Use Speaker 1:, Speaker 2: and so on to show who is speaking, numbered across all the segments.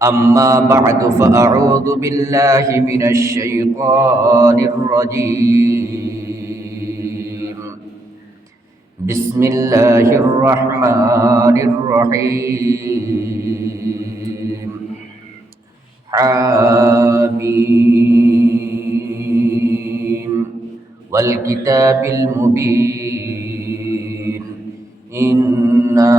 Speaker 1: أما بعد فأعوذ بالله من الشيطان الرجيم بسم الله الرحمن الرحيم حميم والكتاب المبين إنا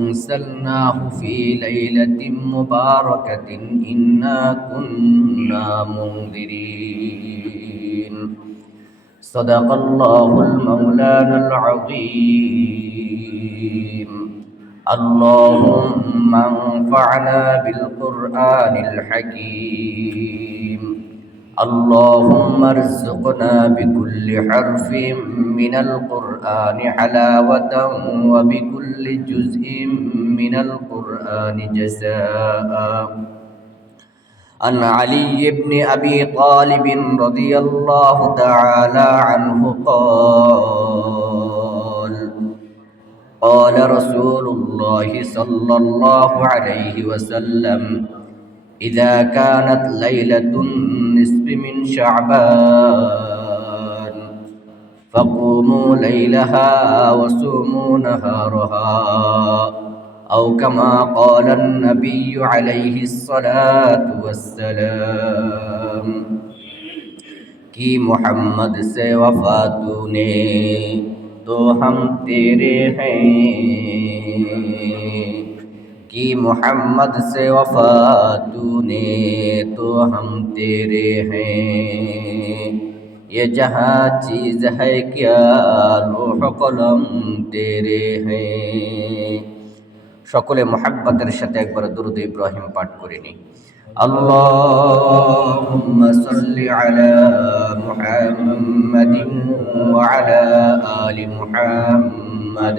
Speaker 1: أنزلناه في ليلة مباركة إنا كنا منذرين صدق الله المولانا العظيم اللهم انفعنا بالقرآن الحكيم اللهم ارزقنا بكل حرف من القرآن حلاوة وبكل جزء من القرآن جزاء عن علي بن أبي طالب رضي الله تعالى عنه قال قال رسول الله صلى الله عليه وسلم إذا كانت ليلة النصف من شعبان فقوموا ليلها وصوموا نهارها أو كما قال النبي عليه الصلاة والسلام कि मोहम्मद से वफा तूने तो हम तेरे हैं कि मोहम्मद से वफा तूने तो हम तेरे हैं ये जहाँ चीज़ है क्या लोह कलम तेरे हैं সকলে মোহাব্বতের সাথে একবার দুরুদ ইব্রাহিম পাঠ করে নি اللهم صل على محمد وعلى آل محمد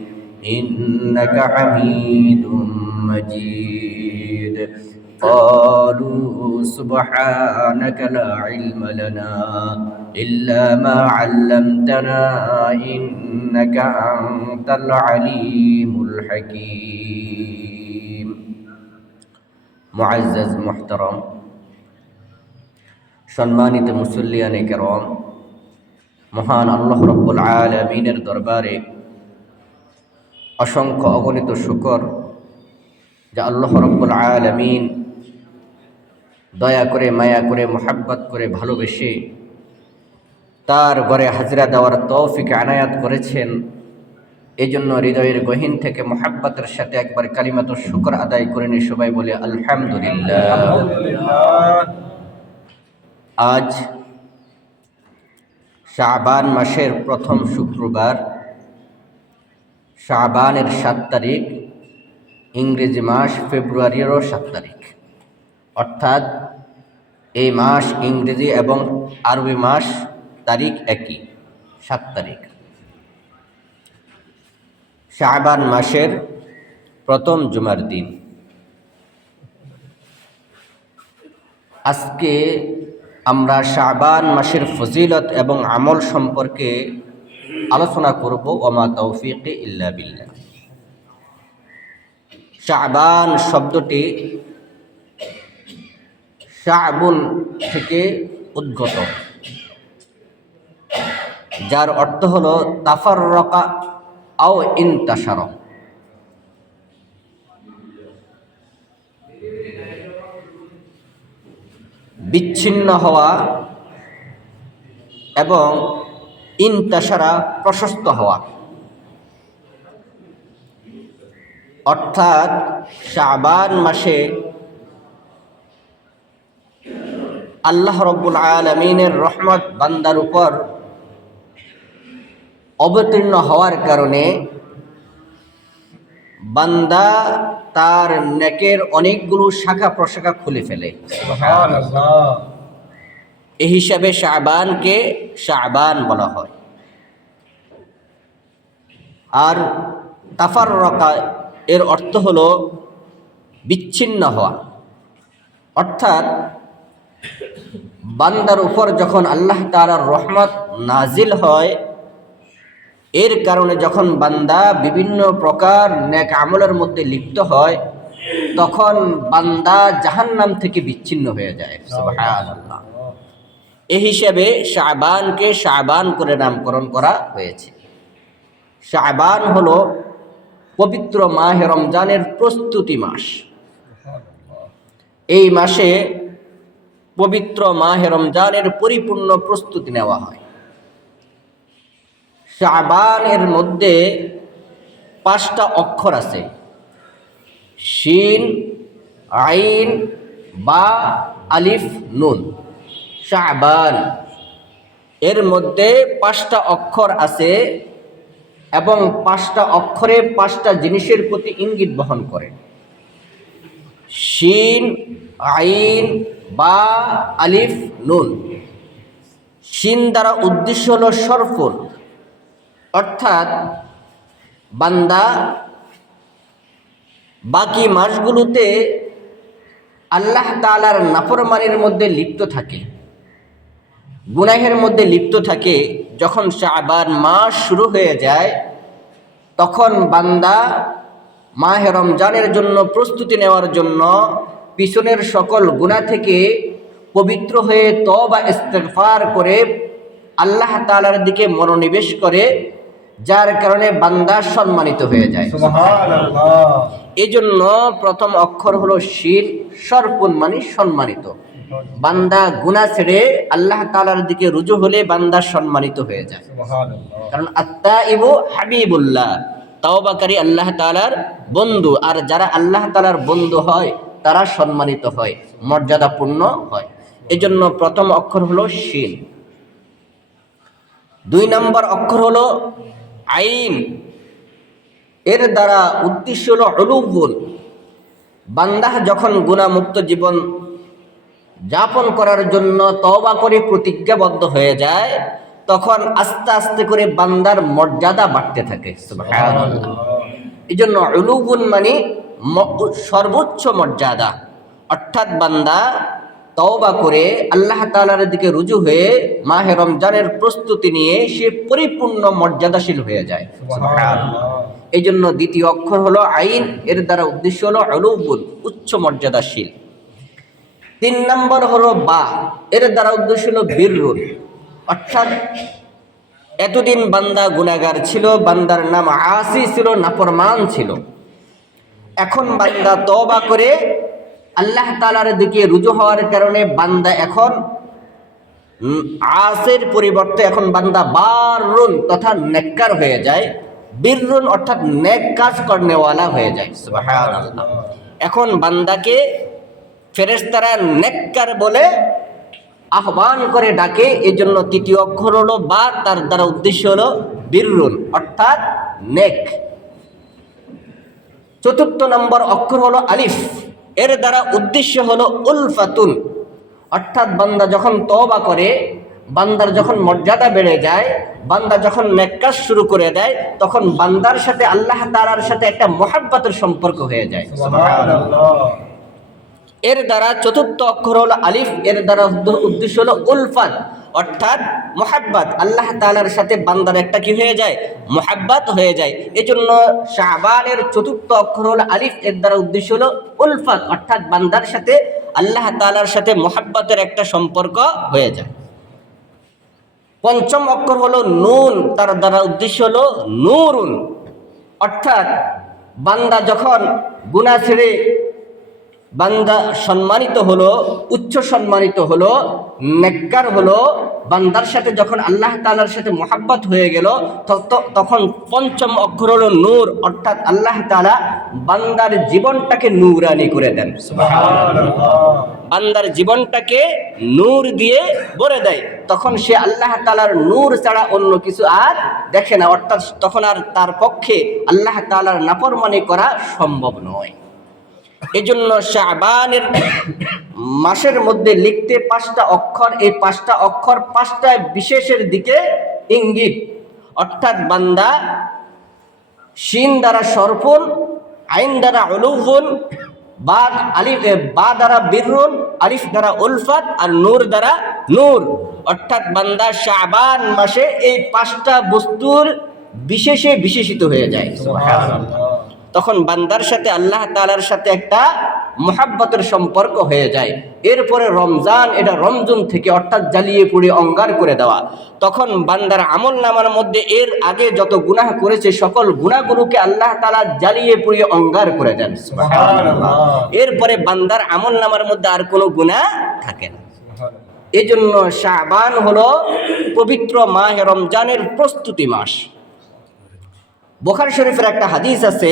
Speaker 1: إنك حميد مجيد قالوا سبحانك لا علم لنا إلا ما علمتنا إنك أنت العليم الحكيم معزز محترم সম্মানিত মুসল্লিয়ানে কেরম মহান আল্লাহ রব্বুল আলমিনের দরবারে অসংখ্য অগণিত শুকর যা আল্লাহ রব্বুল আলমিন দয়া করে, মায়া করে, মোহাব্বত করে ভালোবেসে তার ঘরে হাজিরা দেওয়ার তৌফিক আনায়াত করেছেন। এই জন্য হৃদয়ের গহীন থেকে মোহাব্বতের সাথে একবার কালিমাত শুকর আদায় করে নি সবাই বলে আলহামদুলিল্লাহ। আজ শাবান মাসের প্রথম শুক্রবার। শাবানের সাত তারিখ, ইংরেজি মাস ফেব্রুয়ারিরও সাত তারিখ। অর্থাৎ এই মাস ইংরেজি এবং আরবি মাস তারিখ একই, সাত তারিখ। শাহবান মাসের প্রথম জুমার দিন। আজকে আমরা শাহবান মাসের ফজিলত এবং আমল সম্পর্কে আলোচনা করব, ওমা তৌফিক ইল্লা বিল্লাহ। শাহবান শব্দটি শাহবুন থেকে উদ্গত। যার অর্থ হল তাফার রকা আও ইনতাসার বিচ্ছিন্ন হওয়া এবং ইনতাসারা প্রশস্ত হওয়া। অর্থাৎ শাবান মাসে আল্লাহ রব্বুল আলমিনের রহমত বান্দার উপর অবতীর্ণ হওয়ার কারণে বান্দা তার নেকের অনেকগুলো শাখা প্রশাখা খুলে ফেলে। এই হিসাবে শাহবানকে শাহবান বলা হয়। আর তাফার রকা এর অর্থ হল বিচ্ছিন্ন হওয়া। অর্থাৎ বান্দার উপর যখন আল্লাহ তালার রহমত নাজিল হয়, এর কারণে যখন বান্দা বিভিন্ন প্রকার ন্যাক আমলের মধ্যে লিপ্ত হয়, তখন বান্দা জাহান্নাম থেকে বিচ্ছিন্ন হয়ে যায়। আল্লাহ এ হিসেবে শাবানকে শাবান করে নামকরণ করা হয়েছে। শাবান হল পবিত্র মাহে রমজানের প্রস্তুতি মাস। এই মাসে পবিত্র মাহে রমজানের পরিপূর্ণ প্রস্তুতি নেওয়া হয়। শাবানের মধ্যে পাঁচটা অক্ষর আছে। শিন, আইন, বা, আলিফ, নুন। শাবান। এর মধ্যে পাঁচটা অক্ষর আছে এবং পাঁচটা অক্ষরে পাঁচটা জিনিসের প্রতি ইঙ্গিত বহন করে। শিন, আইন বা আলিফ, নুন। শিন দ্বারা উদ্দেশ্য হল সরফুল অর্থাৎ বান্দা বাকি মাসগুলোতে আল্লাহ তালার নাফরমানির মধ্যে লিপ্ত থাকে। গুনাহের মধ্যে লিপ্ত থাকে যখন আবার মাস শুরু হয়ে যায় তখন বান্দা মাহে রমজানের জন্য প্রস্তুতি নেওয়ার জন্য পিছনের সকল গুণা থেকে পবিত্র হয়ে ত বা ইস্তেফার করে আল্লাহ তালার দিকে মনোনিবেশ করে যার কারণে বান্দা সম্মানিত হয়ে যায়। এজন্য প্রথম অক্ষর হলো শির সর্পুন মানে সম্মানিত। বান্দা গুণা ছেড়ে আল্লাহ তালার দিকে রুজু হলে বান্দা সম্মানিত হয়ে যায়। কারণ আত্মা ইবু হাবিবুল্লাহ তাওবাকারী আল্লাহ তালার বন্ধু আর যারা আল্লাহ তালার বন্ধু হয় তারা সম্মানিত হয় মর্যাদাপূর্ণ হয়। এজন্য প্রথম অক্ষর হলো শিল দুই নম্বর অক্ষর হলো আইন। এর দ্বারা উদ্দেশ্য হলো অলুবুল বান্দাহ যখন গুণামুক্ত জীবন যাপন করার জন্য তবা করে প্রতিজ্ঞাবদ্ধ হয়ে যায়, তখন আস্তে আস্তে করে বান্দার মর্যাদা বাড়তে থাকে এই জন্য অনুগুণ মানে সর্বোচ্চ মর্যাদা। অর্থাৎ বান্দা তওবা করে আল্লাহ তালার দিকে রুজু হয়ে মাহে রমজানের প্রস্তুতি নিয়ে সে পরিপূর্ণ মর্যাদাশীল হয়ে যায় এই জন্য দ্বিতীয় অক্ষর হলো আইন, এর দ্বারা উদ্দেশ্য হলো অনুগুণ উচ্চ মর্যাদাশীল। তিন নম্বর হলো বা। এর দ্বারা উদ্দেশ্য হলো বীররুল অর্থাৎ এতদিন বান্দা গুনাগার ছিল, বান্দার নাম আসি ছিল, নাফরমান ছিল। এখন বান্দা তওবা করে আল্লাহ তালার দিকে রুজু হওয়ার কারণে বান্দা এখন আসের পরিবর্তে এখন বান্দা বারুন তথা নেককার হয়ে যায়। বীররুন অর্থাৎ নেক কাজ করনেওয়ালা হয়ে যায়। এখন বান্দাকে ফেরেস্তারা নেককার বলে আহ্বান করে ডাকে। এজন্য তৃতীয় অক্ষর হলো বা, তার দ্বারা উদ্দেশ্য হলো বীররুল অর্থাৎ নেক। চতুর্থ নম্বর অক্ষর হলো আলিফ। এর দ্বারা উদ্দেশ্য হলো উলফাতুন, অর্থাৎ বান্দা যখন তবা করে, বান্দার যখন মর্যাদা বেড়ে যায়, বান্দা যখন নেককাজ শুরু করে দেয়, তখন বান্দার সাথে, আল্লাহ তালার সাথে একটা মহাব্বাতের সম্পর্ক হয়ে যায়। এর দ্বারা চতুর্থ অক্ষর হলো আলিফ, এর দ্বারা উদ্দেশ্য হলো উলফাত, অর্থাৎ মোহাব্বাত। আল্লাহ তাআলার সাথে বান্দার একটা কি হয়ে যায়? মোহাব্বাত হয়ে যায়। এজন্য শাবানের চতুর্থ অক্ষর হল আলিফ, এর দ্বারা উদ্দেশ্য হলো উলফাত, অর্থাৎ বান্দার সাথে, আল্লাহ তালার সাথে মোহাব্বতের একটা সম্পর্ক হয়ে যায়। পঞ্চম অক্ষর হলো নুন, তার দ্বারা উদ্দেশ্য হলো নুরুন। অর্থাৎ বান্দা যখন গুনাহ ছেড়ে বান্দা সম্মানিত হলো, উচ্চ সম্মানিত হলো, নেককার হলো। বান্দার সাথে যখন আল্লাহ তালার সাথে মোহাব্বত হয়ে গেল তখন পঞ্চম অক্ষর হলো নূর। অর্থাৎ আল্লাহ তালা বান্দার জীবনটাকে নূরানি করে দেন। বান্দার জীবনটাকে নূর দিয়ে ভরে দেয়। তখন সে আল্লাহ তালার নূর ছাড়া অন্য কিছু আর দেখে না। অর্থাৎ তখন আর তার পক্ষে আল্লাহ তালার নাপরমানি করা সম্ভব নয়। এজন্য শাবানের মাসের মধ্যে লিখতে পাঁচটা অক্ষর, এই পাঁচটা অক্ষর পাঁচটা বিশেষের দিকে ইঙ্গিত। অর্থাৎ বান্দা শিন দ্বারা সরফুন, আইন দ্বারা অলুফুন বা আলিফ বা দ্বারা বীরুন, আলিফ দ্বারা উলফাত আর নূর দ্বারা নূর। অর্থাৎ বান্দা শাবান মাসে এই পাঁচটা বস্তুর বিশেষে বিশেষিত হয়ে যায়। তখন বান্দার সাথে আল্লাহ তালার সাথে একটা মোহাব্বতের সম্পর্ক হয়ে যায়। এরপরে রমজান এটা রমজান থেকে অর্থাৎ জ্বালিয়ে পুড়ে অঙ্গার করে দেওয়া। তখন বান্দার আমল নামার মধ্যে এর আগে যত গুনাহ করেছে সকল গুণাগুলোকে আল্লাহ তালা জ্বালিয়ে পুড়িয়ে অঙ্গার করে দেন। এরপরে বান্দার আমল নামার মধ্যে আর কোনো গুনাহ থাকে না। এজন্য শাবান হলো পবিত্র মাহে রমজানের প্রস্তুতি মাস। বোখার শরীফের একটা হাদিস আছে